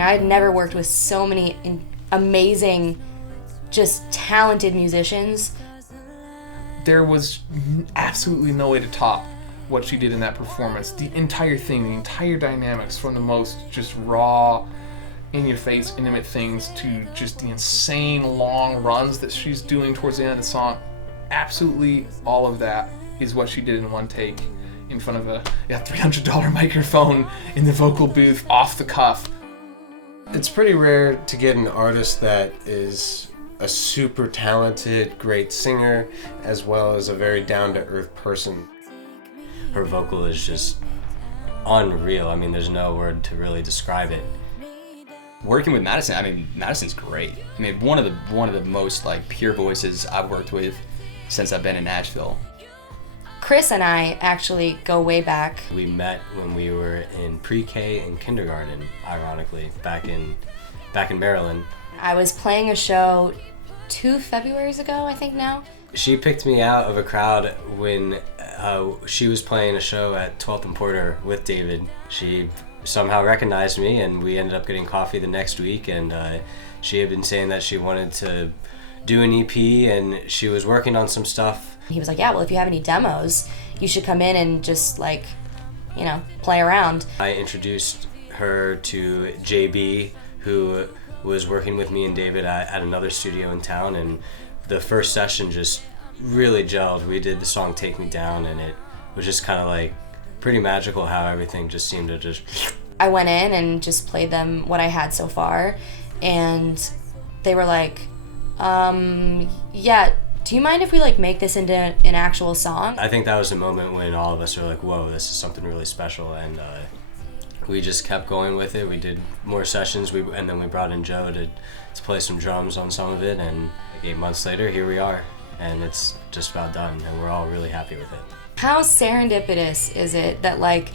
I had never worked with so many amazing, just talented musicians. There was absolutely no way to top what she did in that performance. The entire thing, the entire dynamics, from the most just raw, in-your-face, intimate things to just the insane long runs that she's doing towards the end of the song. Absolutely all of that is what she did in one take in front of a $300 microphone in the vocal booth off the cuff. It's pretty rare to get an artist that is a super talented, great singer, as well as a very down-to-earth person. Her vocal is just unreal. I mean, there's no word to really describe it. Working with Madison, I mean, Madison's great. I mean, one of the most like pure voices I've worked with since I've been in Nashville. Chris and I actually go way back. We met when we were in pre-K and kindergarten, ironically, back in Maryland. I was playing a show 2 Februarys ago, I think now. She picked me out of a crowd when she was playing a show at 12th and Porter with David. She somehow recognized me, and we ended up getting coffee the next week, and she had been saying that she wanted to do an EP, and she was working on some stuff. He was like, yeah, well, if you have any demos, you should come in and just, like, play around. I introduced her to JB, who was working with me and David at another studio in town, and the first session just really gelled. We did the song Take Me Down, and it was just kind of like pretty magical how everything just seemed to just... I went in and just played them what I had so far, and they were like, yeah, do you mind if we like make this into an actual song? I think that was the moment when all of us were like, whoa, this is something really special, and we just kept going with it. We did more sessions, and then we brought in Joe to play some drums on some of it, and like 8 months later, here we are, and it's just about done, and we're all really happy with it. How serendipitous is it that, like,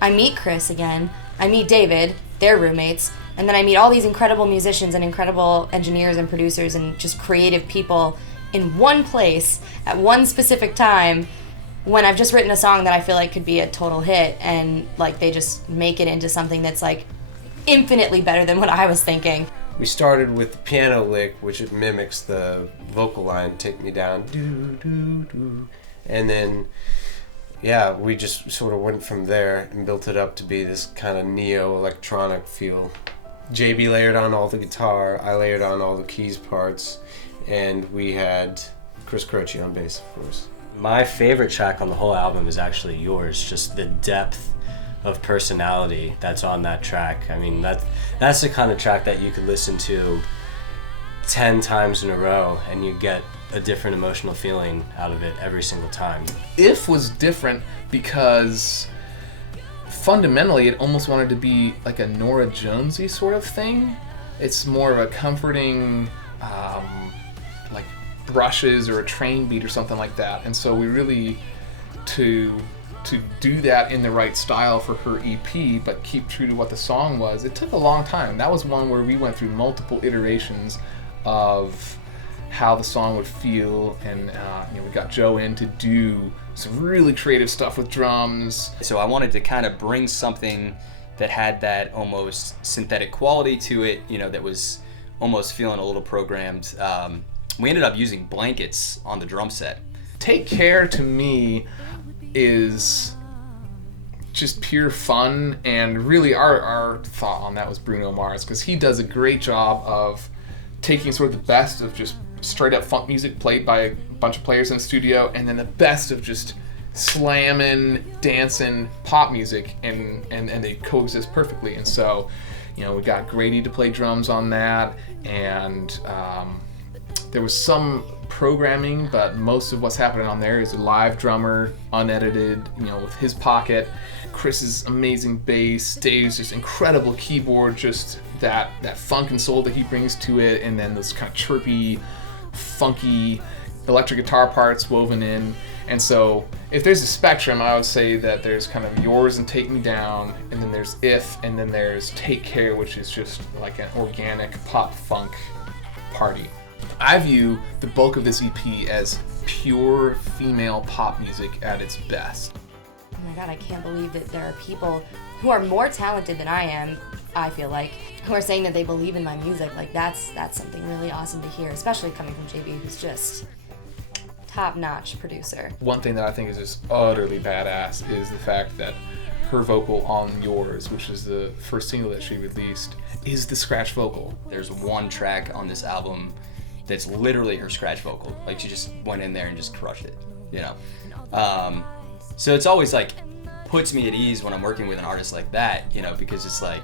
I meet Chris again, I meet David, they're roommates, and then I meet all these incredible musicians and incredible engineers and producers and just creative people in one place at one specific time, when I've just written a song that I feel like could be a total hit, and like they just make it into something that's like infinitely better than what I was thinking. We started with the piano lick, which it mimics the vocal line, Take Me Down, do, do, do. And then, yeah, we just sort of went from there and built it up to be this kind of neo-electronic feel. JB layered on all the guitar, I layered on all the keys parts, and we had Chris Croce on bass, of course. My favorite track on the whole album is actually yours, just the depth of personality that's on that track. I mean, that's the kind of track that you could listen to 10 times in a row and you get a different emotional feeling out of it every single time. If was different because fundamentally it almost wanted to be like a Norah Jonesy sort of thing. It's more of a comforting, like brushes or a train beat or something like that. And so we really, to do that in the right style for her EP, but keep true to what the song was, it took a long time. That was one where we went through multiple iterations of how the song would feel, and we got Joe in to do some really creative stuff with drums. So I wanted to kind of bring something that had that almost synthetic quality to it, that was almost feeling a little programmed. We ended up using blankets on the drum set. Take Care to me is just pure fun, and really our thought on that was Bruno Mars, because he does a great job of taking sort of the best of just straight up funk music played by a bunch of players in the studio, and then the best of just slamming, dancing pop music, and they coexist perfectly. And so, we got Grady to play drums on that, and there was some programming, but most of what's happening on there is a live drummer, unedited, with his pocket, Chris's amazing bass, Dave's just incredible keyboard, just that funk and soul that he brings to it, and then those kind of chirpy, funky electric guitar parts woven in. And so if there's a spectrum, I would say that there's kind of yours and Take Me Down, and then there's If, and then there's Take Care, which is just like an organic pop funk party. I view the bulk of this EP as pure female pop music at its best. Oh my God, I can't believe that there are people who are more talented than I am, I feel like, who are saying that they believe in my music. Like that's something really awesome to hear, especially coming from JB, who's just top-notch producer. One thing that I think is just utterly badass is the fact that her vocal on Yours, which is the first single that she released, is the scratch vocal. There's one track on this album that's literally her scratch vocal. Like she just went in there and just crushed it, you know? So it's always like, puts me at ease when I'm working with an artist like that, you know, because it's like,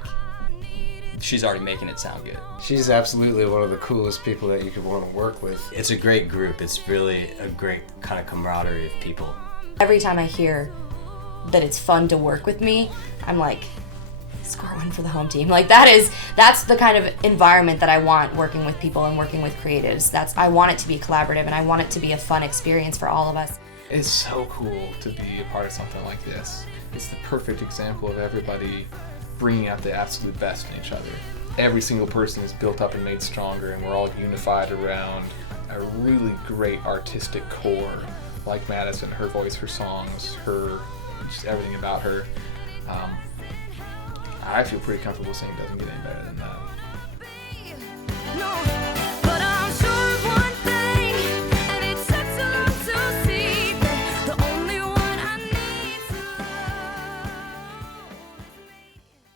she's already making it sound good. She's absolutely one of the coolest people that you could want to work with. It's a great group. It's really a great kind of camaraderie of people. Every time I hear that it's fun to work with me, I'm like, score one for the home team. Like that's the kind of environment that I want working with people and working with creatives. I want it to be collaborative, and I want it to be a fun experience for all of us. It's so cool to be a part of something like this. It's the perfect example of everybody bringing out the absolute best in each other. Every single person is built up and made stronger, and we're all unified around a really great artistic core, like Madison, her voice, her songs, just everything about her. I feel pretty comfortable saying it doesn't get any better than that.